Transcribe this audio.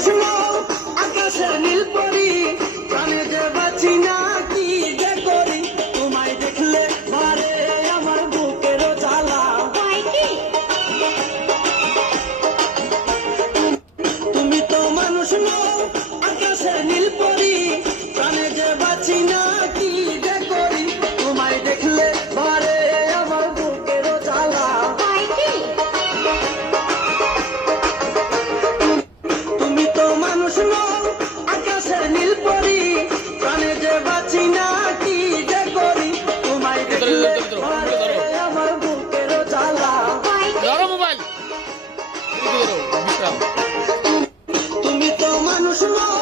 মানুষ নও, আকাশের নীল পরি, প্রাণে যে বাঁচি না কি যে করি, তোমায় দেখলে বারে আমার বুকেরও জ্বালা। তুমি তো মানুষ নও, আকাশের নীল পরি, প্রাণে যে বাঁচি না কি যে করি, তোমায় দেখলে বারে আমার বুকেরও জ্বালা। তুমি তো মানুষ নও, আকাশের নীল পরি, প্রাণে যে বাঁচি না কি যে করি, তোমায় দেখলে বারে আমার বুকেরও জ্বালা। তুমি তো মানুষ নও,